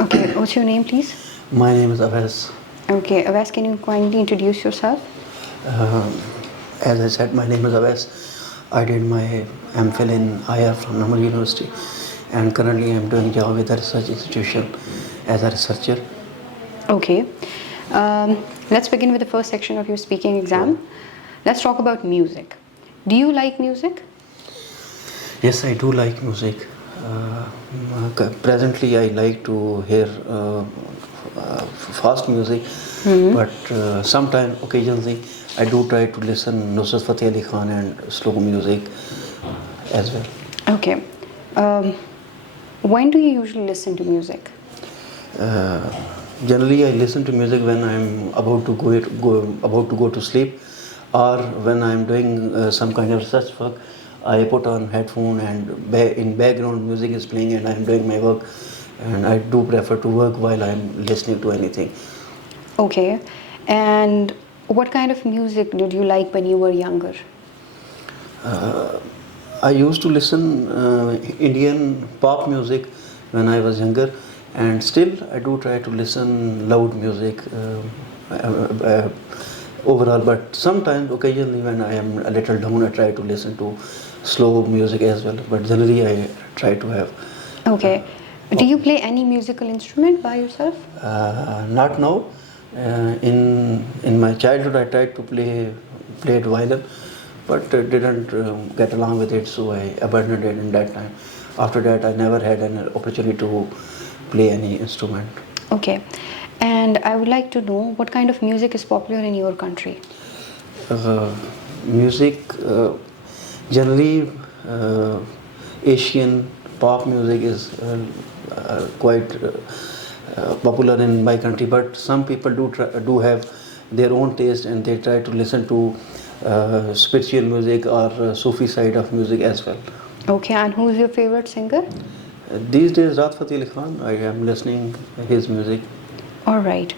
Okay, what's your name, please? My name is Avais. Okay, Avas, can you kindly introduce yourself? Um, as I said, my name is Avais. I did my MPhil in IR from Namal University, and currently I'm doing job with a research institution as a researcher. Okay. Let's begin with the first section of your speaking exam. Sure. Let's talk about music. Do you like music? Yes, I do like music. Presently, I like to hear fast music, but sometimes, occasionally, I do try to listen Nusrat Fateh Ali Khan and slow music as well. Okay. Um, when do you usually listen to music? Uh, Generally, I listen to music when I'm about to go to sleep, or when I'm doing some kind of research work. I put on headphone and in background music is playing and I'm doing my work. And I do prefer to work while I'm listening to anything. Okay. And what kind of music did you like when you were younger? I used to listen Indian pop music when I was younger, and still I do try to listen loud music overall. But sometimes, occasionally, when I am a little down, I try to listen to slow music as well. But generally, I try to have. Okay. Do you play any musical instrument by yourself? Not now. In my childhood, I tried to played violin, but didn't get along with it, so I abandoned it in that time. After that, I never had an opportunity to play any instrument. Okay. And I would like to know what kind of music is popular in your country? Uh, Music, generally, Asian pop music is quite popular in my country, but some people do have their own taste and they try to listen to spiritual music or Sufi side of music as well. Okay, and who is your favorite singer? These days, Raat Fateh Ali Khan, I am listening his music. All right.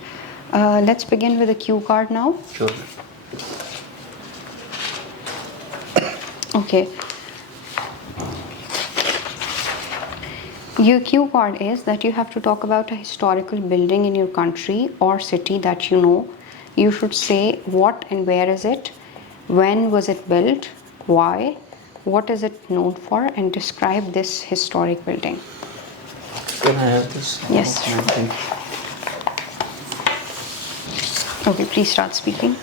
Let's begin with the cue card now. Sure. Okay. Your cue card is that you have to talk about a historical building in your country or city that you know. You should say what and where is it, when was it built, why, what is it known for, and describe this historic building. Can I have this? Yes. Thank you. Okay, please start speaking.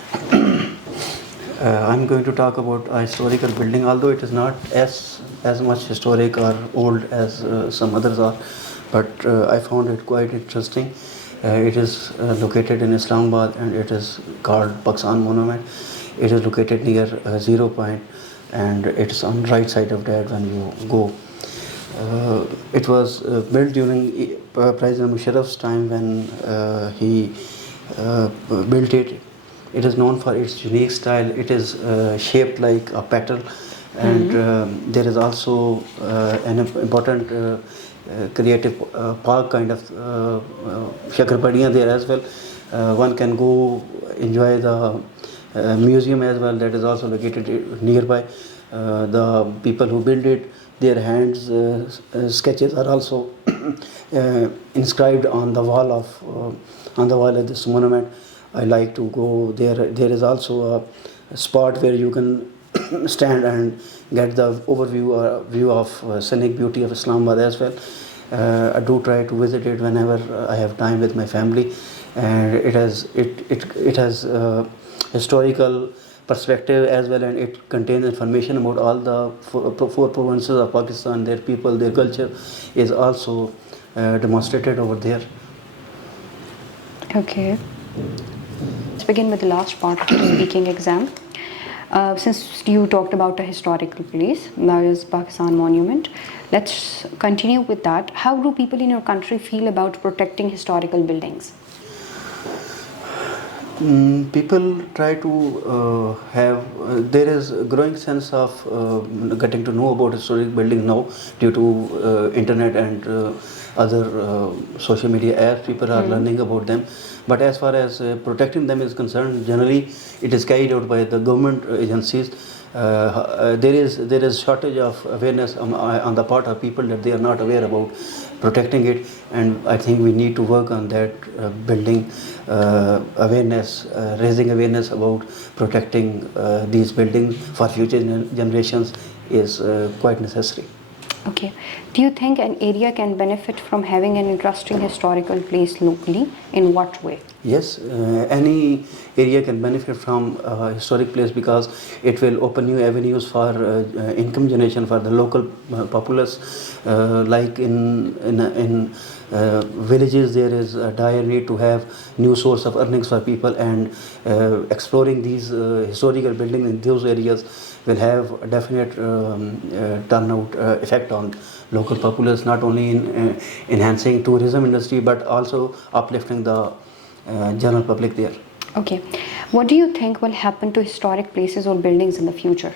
I'm going to talk about a historical building, although it is not as much historic or old as some others are, but I found it quite interesting. It is located in Islamabad and it is called Pakistan Monument. It is located near Zero Point and it is on right side of that when you go. It was built during President Musharraf's time when he built it. It is known for its unique style. It is shaped like a petal, and there is also an important creative park kind of Shakarpadiyan there as well. One can go enjoy the museum as well that is also located nearby. The people who built it, their hands sketches are also inscribed on the wall of this monument. I like to go there. There is also a spot where you can stand and get the overview or view of scenic beauty of Islamabad as well. I do try to visit it whenever I have time with my family, and it has historical perspective as well, and it contains information about all the four provinces of Pakistan. Their people, their culture is also demonstrated over there. Okay. Let's begin with the last part of the speaking exam. Since you talked about a historical place, that is Pakistan Monument, let's continue with that. How do people in your country feel about protecting historical buildings? People try to there is a growing sense of getting to know about historic building now due to internet and other social media apps. People are learning about them, but as far as protecting them is concerned, generally it is carried out by the government agencies. There is shortage of awareness on the part of people that they are not aware about protecting it, and I think we need to work on that, building awareness, raising awareness about protecting these buildings for future generations is quite necessary. Okay. Do you think an area can benefit from having an interesting historical place locally? In what way? Yes, any area can benefit from a historic place because it will open new avenues for income generation for the local populace. Like in villages, there is a dire need to have new source of earnings for people, and exploring these historical buildings in those areas will have a definite turnout effect on local populace, not only in enhancing tourism industry but also uplifting the general public there. Okay. What do you think will happen to historic places or buildings in the future?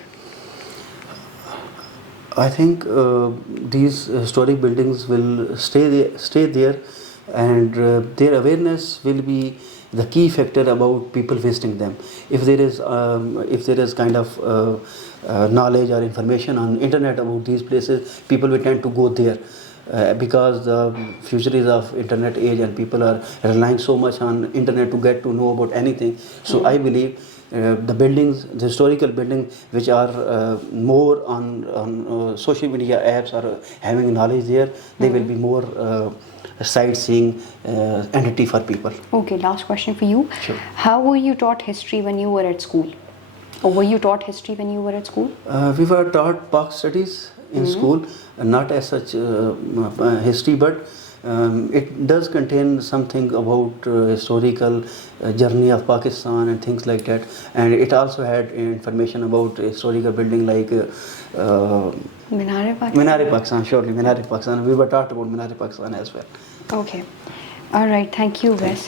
I think these historic buildings will stay there, and their awareness will be the key factor about people visiting them. If there is kind of knowledge or information on internet about these places, people will tend to go there. Because the future is of internet age and people are relying so much on internet to get to know about anything. So I believe the buildings, the historical buildings which are more on social media apps or having knowledge there, they will be more sightseeing entity for people. Okay, last question for you. Sure. How were you taught history when you were at school? Or were you taught history when you were at school? We were taught Pak studies in school, not as such history, but it does contain something about historical journey of Pakistan and things like that, and it also had information about historical building like Minar-e Pakistan, surely Minar-e Pakistan. We were taught about Minar-e Pakistan as well. Okay. All right. Thank you, Wes.